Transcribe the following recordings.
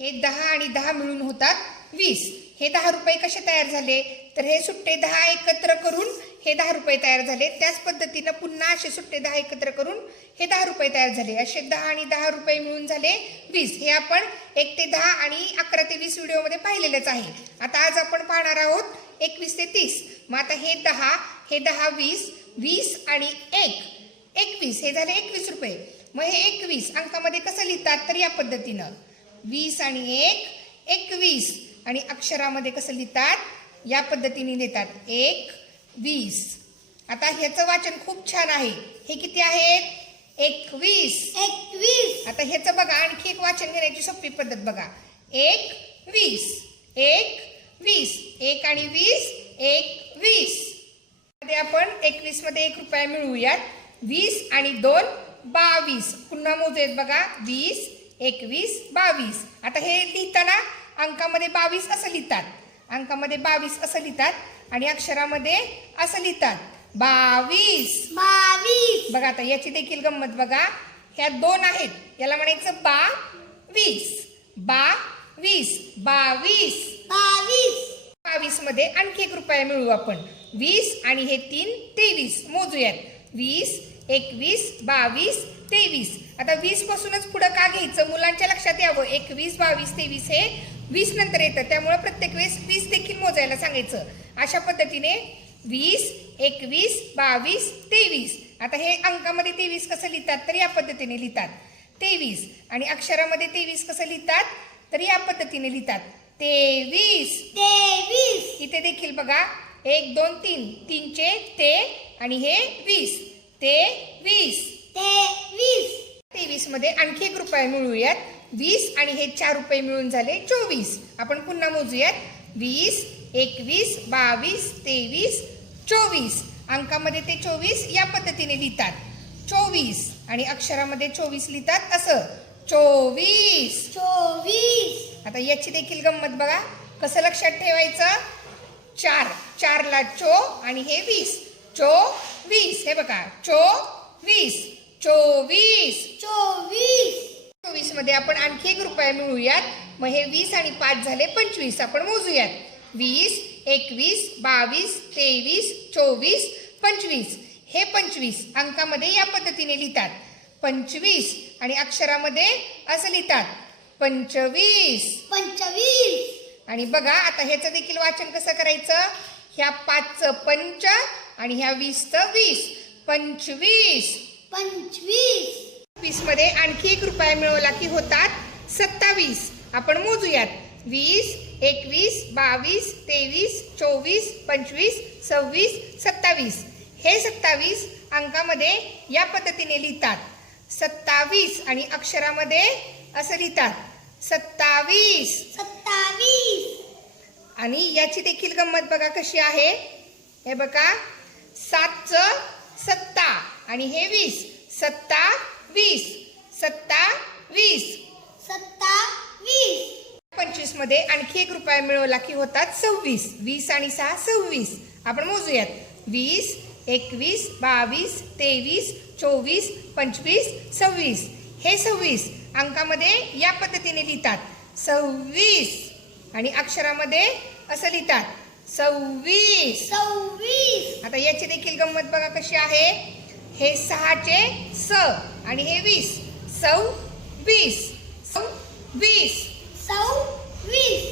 हे दहा आणि दहा मिळून होतात वीस. हे दहा रुपये कसे तयार झाले? तर हे सुट्टे दहा एकत्र करून हे दहा रुपये तयार झाले. त्याच पद्धतीनं पुन्हा असे सुट्टे दहा एकत्र करून हे दहा रुपये तयार झाले. असे दहा आणि दहा रुपये मिळून झाले वीस. हे आपण एक ते दहा आणि अकरा ते वीस व्हिडिओमध्ये पाहिलेलंच आहे. आता आज आपण पाहणार आहोत एकवीस ते तीस. मग आता हे दहा हे दहा वीस वीस आणि एक. एकवीस. हे झाले एकवीस रुपये. मग हे एकवीस अंकामध्ये कसं लिहितात? तर या पद्धतीनं. वीस आणि एक एकवीस. आणि अक्षरामध्ये कसं लिहितात? या पद्धतीने लिहितात. एक वीस. आता ह्याचं वाचन खूप छान आहे. हे किती आहेत? एकवीस. एकवीस. आता ह्याचं बघा. आणखी एक वाचन घेण्याची सोपी पद्धत बघा. एक वीस. एक वीस. एक आणि वीस एक वीस. मध्ये आपण एकवीसमध्ये एक रुपया मिळवूयात. वीस आणि दोन बावीस. पुन्हा मोजूयात बघा. वीस एकवीस बावीस. आता हे लिहिताना अंकामध्ये बावीस असं लिहितात. अंकामध्ये बावीस असं लिहितात आणि अक्षरामध्ये असं लिहितात. बावीस. बावीस. बघा आता याची देखील गंमत बघा. ह्या दोन आहेत. याला म्हणायचं बा वीस बा वीस बावीस. बावीस. बावीस. मध्ये आणखी एक रुपया मिळवू आपण. वीस आणि हे तीन तेवीस. मोजूयात. वीस एकवीस बावीस तेवीस. आता वीस पासूनच पुढं का घ्यायचं? मुलांच्या लक्षात यावं. एकवीस बावीस तेवीस हे वीस नंतर येतं. त्यामुळे प्रत्येक वेळेस वीस देखील मोजायला सांगायचं. अशा पद्धतीने वीस एकवीस बावीस तेवीस. आता हे अंकामध्ये तेवीस कसं लिहितात? तर या पद्धतीने लिहितात. तेवीस. आणि अक्षरामध्ये तेवीस कसं लिहितात? तर या पद्धतीने लिहितात. तेवीस. तेवीस. इथे देखील बघा. एक दोन तीन. तीनचे ते आणि हे वीस. ते वीस तेवीस. तेवीसमध्ये आणखी एक रुपये मिळवूयात वीस आणि हे चार रुपये मिळून झाले चोवीस. आपण पुन्हा मोजूयात. वीस एकवीस बावीस तेवीस चोवीस. अंकामध्ये ते चोवीस या पद्धतीने लिहितात. चोवीस आणि अक्षरामध्ये चोवीस लिहितात असं. चोवीस. चोवीस. आता याची देखील गंमत बघा. कसं लक्षात ठेवायचं? चार. चारला चो आणि हे वीस. चो वीस हे बघा. चो वीस चोवीस. चोवीस. चोवीसमध्ये आपण आणखी एक रुपया मिळवूयात मग हे वीस आणि पाच झाले पंचवीस. आपण मोजूयात. वीस एकवीस बावीस तेवीस चोवीस पंचवीस. हे पंचवीस अंकामध्ये या पद्धतीने लिहितात. पंचवीस आणि अक्षरामध्ये असं लिहितात. पंचवीस. पंचवीस. आणि बघा आता ह्याचं देखील वाचन कसं करायचं? ह्या पाचचं पंच आणि ह्या वीसचं वीस. पंचवीस. पंचवीस. वीसमध्ये आणखी एक रुपया मिळवला की होतात सत्तावीस. आपण मोजूयात. वीस एकवीस बावीस तेवीस चोवीस पंचवीस सव्वीस सत्तावीस. हे सत्तावीस अंकामध्ये या पद्धतीने लिहितात. सत्तावीस आणि अक्षरामध्ये असं लिहितात. सत्तावीस. सत्तावीस. आणि याची देखील गंमत बघा कशी आहे. हे बघा. सातचं सत्ता. आणि हे वीस. सत्ता वीस. सत्ता वीस. सत्तावीस पंचवीसमध्ये आणखी एक रुपया मिळवला की होतात सव्वीस. वीस आणि सहा सव्वीस. आपण मोजूयात. वीस एकवीस बावीस तेवीस चोवीस पंचवीस सव्वीस. हे सव्वीस अंकामध्ये या पद्धतीने लिहितात. सव्वीस. आणि अक्षरामध्ये असं लिहितात. सव्वीस. सव्वीस. आता याची देखील गंमत बघा कशी आहे. हे सहाचे स आणि हे वीस. सौ वीस. सौ वीस. सव्वीस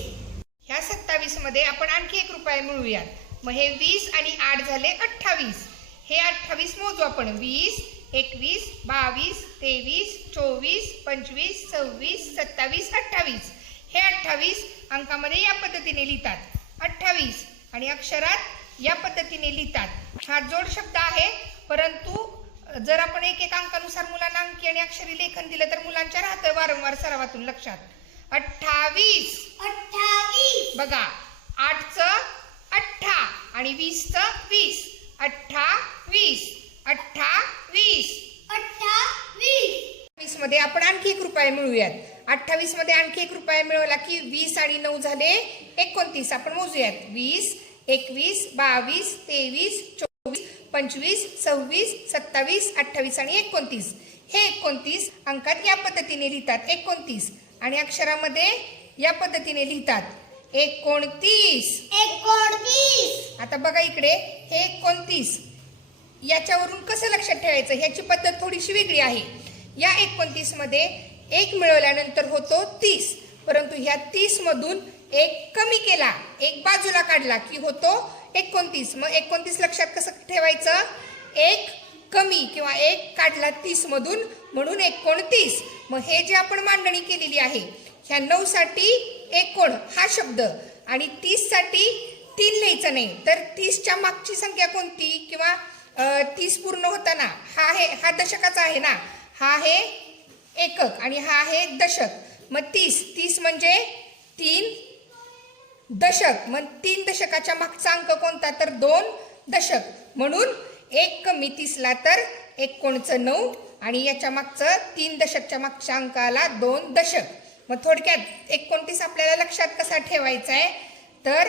ह्या सत्तावीसमध्ये आपण आणखी एक रुपये मिळवूयात मग हे वीस आणि आठ झाले अठ्ठावीस. हे अठ्ठावीस मोजू आपण. वीस एकवीस बावीस तेवीस चोवीस पंचवीस सव्वीस सत्तावीस अठ्ठावीस. हे अठ्ठावीस अंकामध्ये या पद्धतीने लिहितात. अठ्ठावीस आणि अक्षरात या पद्धतीने लिहितात. हा जोड शब्द आहे परंतु जर आपण एक एक अंकानुसार मुलांना अंकी आणि अक्षरी लेखन दिलं तर मुलांच्या राहतं वारंवार सरावातून लक्षात. अठ्ठावीस. अठ्ठावीस. बघा आठचं अठ्ठा आणि वीसचं वीस. अठ्ठावीस. अठ्ठावीस. अठ्ठावीस. वीसमध्ये आपण आणखी एक रुपये मिळूयात. अठ्ठावीसमध्ये आणखी एक रुपया मिळवला की वीस आणि नऊ झाले एकोणतीस. आपण मोजूयात. वीस एकवीस बावीस तेवीस चोवीस पंचवीस सव्वीस सत्तावीस अठ्ठावीस आणि एकोणतीस. हे एकोणतीस अंकात या पद्धतीने लिहितात. एकोणतीस. आणि अक्षरामध्ये या पद्धतीने लिहितात. एकोणतीस. एकोणतीस. आता बघा इकडे. हे एकोणतीस. याच्यावरून कसं लक्षात ठेवायचं? ह्याची पद्धत थोडीशी वेगळी आहे. या एकोणतीसमध्ये एक मिळवल्यानंतर होतो तीस. परंतु ह्या तीस मधून एक कमी केला. एक बाजूला काढला की होतो एकोणतीस. मग एकोणतीस लक्षात कसं ठेवायचं? एक कमी किंवा एक काढला तीस मधून म्हणून एकोणतीस. मग हे जे आपण मांडणी केलेली आहे ह्या नऊ साठी एकोण हा शब्द आणि तीससाठी तीन लिहायचं नाही. तर तीसच्या मागची संख्या कोणती? किंवा तीस पूर्ण होताना हा आहे हा दशकाचा आहे ना? हा आहे एकक आणि हा आहे दशक. मग तीस तीस म्हणजे तीन दशक मग तीन दशकाच्या मागचा अंक कोणता? तर दोन दशक. म्हणून एक कमी तीसला तर एकोणचं नऊ आणि याच्या मागचं तीन दशकच्या मागच्या अंकाला दोन दशक. मग थोडक्यात एकोणतीस आपल्याला लक्षात कसा ठेवायचा आहे? तर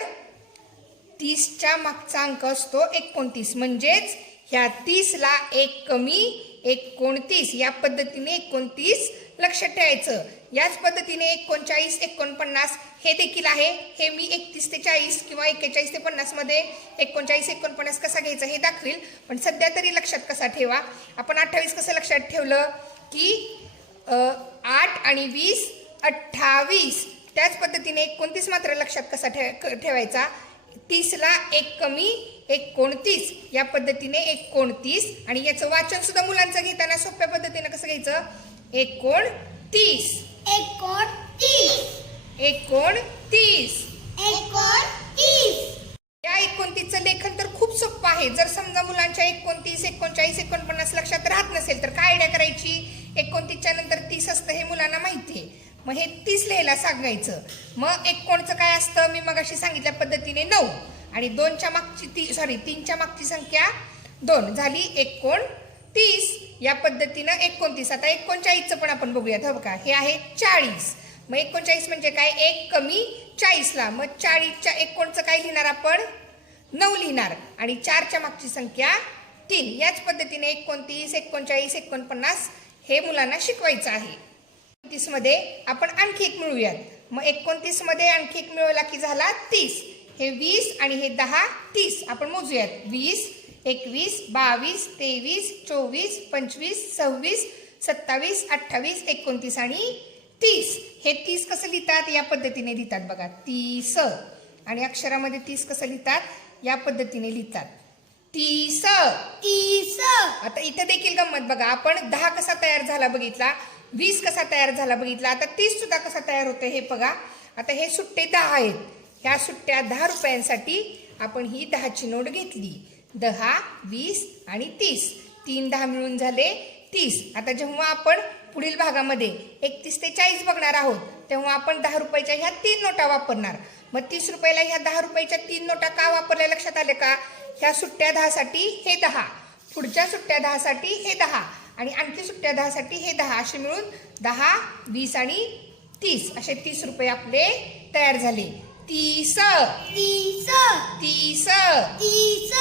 तीसच्या मागचा अंक असतो एकोणतीस. म्हणजेच ह्या तीसला एक कमी एकोणतीस. या पद्धतीने एकोणतीस लक्षात ठेवायचं. याच पद्धतीने एकोणचाळीस एकोणपन्नास हे देखील आहे. हे मी एकतीस ते चाळीस किंवा एक्केचाळीस ते पन्नासमध्ये एकोणचाळीस एकोणपन्नास कसा घ्यायचा हे दाखवेल. पण सध्या तरी लक्षात कसा ठेवा? आपण अठ्ठावीस कसं लक्षात ठेवलं? की आठ आणि वीस अठ्ठावीस. त्याच पद्धतीने एकोणतीस मात्र लक्षात कसा ठे ठेवायचा? तीसला एक कमी एकोणतीस. या पद्धतीने एकोणतीस. आणि याचं वाचन सुद्धा मुलांचं घेताना सोप्या पद्धतीने कसं घ्यायचं? एकोणतीस एकोणतीस एकोणतीस एकोणतीस या एकोणतीसचं लेखन तर खूप सोपं आहे. जर समजा मुलांच्या एकोणतीस एकोणचाळीस एकोणपन्नास लक्षात राहत नसेल तर काय आयडिया करायची? एकोणतीसच्या नंतर तीस असतं हे मुलांना माहिती आहे. मग हे तीस लिहायला सांगायचं. मग एकोणचं काय असतं? मी मग अशी सांगितल्या पद्धतीने नऊ आणि दोनच्या मागची ती सॉरी तीनच्या मागची संख्या दोन. झाली एकोणतीस या पद्धतीनं एकोणतीस. आता एकोणचाळीसचं पण आपण बघूयात हो हवं का हे आहे चाळीस. मग एकोणचाळीस म्हणजे काय? एक कमी चाळीसला. मग चाळीसच्या एकोणचं काय लिहिणार आपण? नऊ लिहिणार. आणि चारच्या मागची संख्या तीन. याच पद्धतीने एकोणतीस एकोणचाळीस एकोणपन्नास हे मुलांना शिकवायचं आहे. एकोणतीसमध्ये आपण आणखी एक मिळूयात. मग एकोणतीसमध्ये आणखी एक मिळवला की झाला तीस. हे वीस आणि हे दहा तीस. आपण मोजूयात. वीस एकवीस बावीस तेवीस चोवीस पंचवीस सव्वीस सत्तावीस अठ्ठावीस एकोणतीस आणि तीस. हे तीस कसं लिहितात? या पद्धतीने लिहितात बघा. तीस. आणि अक्षरामध्ये तीस कसं लिहितात? या पद्धतीने लिहितात. तीस. तीस. आता इथं देखील गंमत बघा. आपण दहा कसा तयार झाला बघितला? वीस कसा तयार झाला बघितला? आता तीस सुद्धा कसा तयार होतो हे बघा. आता हे सुट्टे दहा आहेत. ह्या सुट्ट्या दहा रुपयांसाठी आपण ही दहाची नोट घेतली. दहा वीस आणि तीस. तीन दहा मिळून झाले तीस. आता जेव्हा आपण पुढील भागामध्ये एकतीस ते चाळीस बघणार आहोत तेव्हा आपण दहा रुपयाच्या ह्या तीन नोटा वापरणार. मग तीस रुपयाला ह्या दहा रुपयाच्या तीन नोटा का वापरल्या? लक्षात आले का? ह्या सुट्ट्या दहासाठी हे दहा. पुढच्या सुट्ट्या दहासाठी हे दहा. आणि आणखी सुट्ट्या दहासाठी हे दहा. असे मिळून दहा वीस आणि तीस. असे तीस रुपये आपले तयार झाले. तीस. तीस. तीस. तीस.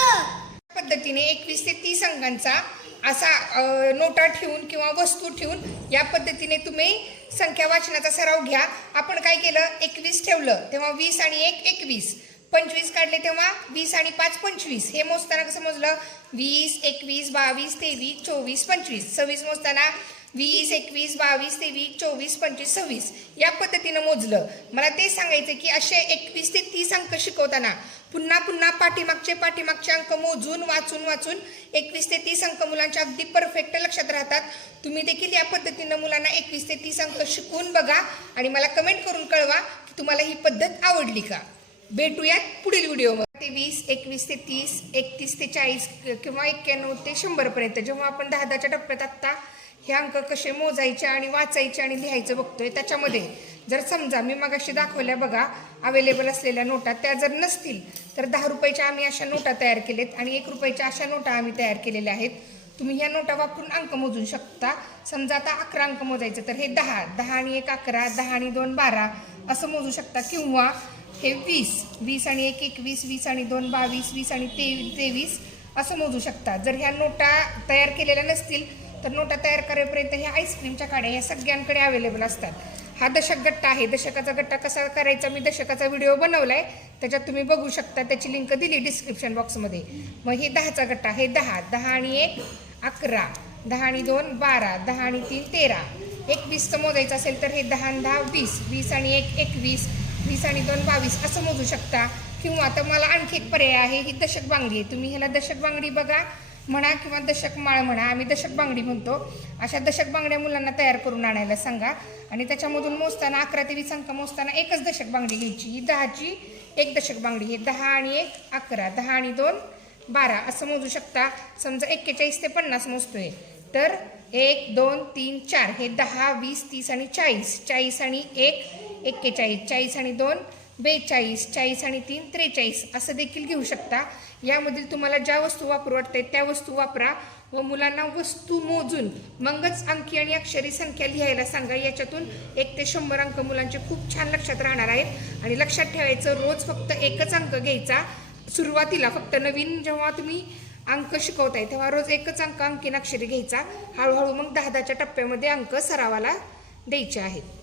पद्धतीने एकवीस ते तीस अंकांचा असा नोटा ठेवून किंवा वस्तू ठेवून या पद्धतीने तुम्ही संख्या वाचनाचा सराव घ्या. आपण काय केलं? एकवीस ठेवलं. तेव्हा वीस आणि एक एकवीस. पंचवीस काढले तेव्हा वीस आणि पाच पंचवीस. हे मोजताना कसं मोजलं? वीस एकवीस बावीस तेवीस चोवीस पंचवीस. सव्वीस मोजताना वीस एकवीस बावीस तेवीस चोवीस पंचवीस सव्वीस. या पद्धतीनं मोजलं. मला ते सांगायचं की असे एकवीस ते तीस अंक शिकवताना पुन्हा पुन्हा पाठीमागचे पाठीमागचे अंक मोजून वाचून वाचून एकवीस ते तीस अंक मुलांच्या अगदी परफेक्ट लक्षात राहतात. तुम्ही देखील या पद्धतीनं मुलांना एकवीस ते तीस अंक शिकवून बघा आणि मला कमेंट करून कळवा की तुम्हाला ही पद्धत आवडली का. भेटूयात पुढील व्हिडिओमध्ये. ते वीस एकवीस ते तीस एकतीस ते चाळीस किंवा एक्क्याण्णव ते शंभरपर्यंत जेव्हा आपण दहा दहाच्या टप्प्यात आत्ता हे अंक कसे मोजायचे आणि वाचायचे आणि लिहायचं बघतोय त्याच्यामध्ये जर समजा मी मगाशी दाखवल्या बघा अवेलेबल असलेल्या नोटा त्या जर नसतील तर दहा रुपयाच्या आम्ही अशा नोटा तयार केलेत आणि एक रुपयाच्या अशा नोटा आम्ही तयार केलेल्या आहेत. तुम्ही ह्या नोटा वापरून अंक मोजू शकता. समजा आता अकरा अंक मोजायचं तर हे दहा दहा आणि एक अकरा दहा आणि दोन बारा असं मोजू शकता. किंवा हे वीस वीस आणि एक एकवीस वीस आणि दोन बावीस वीस आणि ते तेवीस असं मोजू शकता. जर ह्या नोटा तयार केलेल्या नसतील तर नोटा तयार करेपर्यंत ह्या आईस्क्रीमच्या काड्या ह्या सगळ्यांकडे अवेलेबल असतात. हा दशक गट्टा आहे. दशकाचा गट्टा कसा करायचा? मी दशकाचा व्हिडिओ बनवला आहे त्याच्यात तुम्ही बघू शकता. त्याची लिंक दिली डिस्क्रिप्शन बॉक्समध्ये मग हे दहाचा गट्टा हे दहा दहा आणि एक अकरा. दहा आणि दोन बारा. दहा आणि तीन तेरा. एकवीसचं मोजायचं असेल तर हे दहा आणि दहा वीस. वीस आणि एक एकवीस. वीस आणि दोन बावीस. असं मोजू शकता. किंवा आता मला आणखी एक पर्याय आहे. ही दशक बांगडी आहे. तुम्ही ह्याला दशक बांगडी बघा. म्हणा किंवा दशक माळ म्हणा आम्ही दशक बांगडी म्हणतो. अशा दशक बांगड्या मुलांना तयार करून आणायला सांगा. आणि त्याच्यामधून मोजताना अकरा ते वीस अंक मोजताना एकच दशक बांगडी घ्यायची. ही दहाची एक दशक बांगडी. हे दहा आणि एक अकरा. दहा आणि दोन बारा. असं मोजू शकता. समजा एक्केचाळीस ते पन्नास मोजतोय. तर एक दोन तीन चार. हे दहा वीस तीस आणि चाळीस. चाळीस आणि एक एक्केचाळीस. चाळीस आणि दोन बेचाळीस. चाळीस आणि तीन त्रेचाळीस. असं देखील घेऊ शकता. यामधील तुम्हाला ज्या वस्तू वापरू वाटते त्या वस्तू वापरा व मुलांना वस्तू मोजून मगच अंकी आणि अक्षरी संख्या लिहायला सांगा. याच्यातून एक ते शंभर अंक मुलांचे खूप छान लक्षात राहणार आहेत. आणि लक्षात ठेवायचं रोज फक्त एकच अंक घ्यायचा. सुरुवातीला फक्त नवीन जेव्हा तुम्ही अंक शिकवताय तेव्हा रोज एकच अंक अंकीन अक्षरी घ्यायचा. हळूहळू मग दहा दहाच्या टप्प्यामध्ये अंक सरावाला द्यायचे आहेत.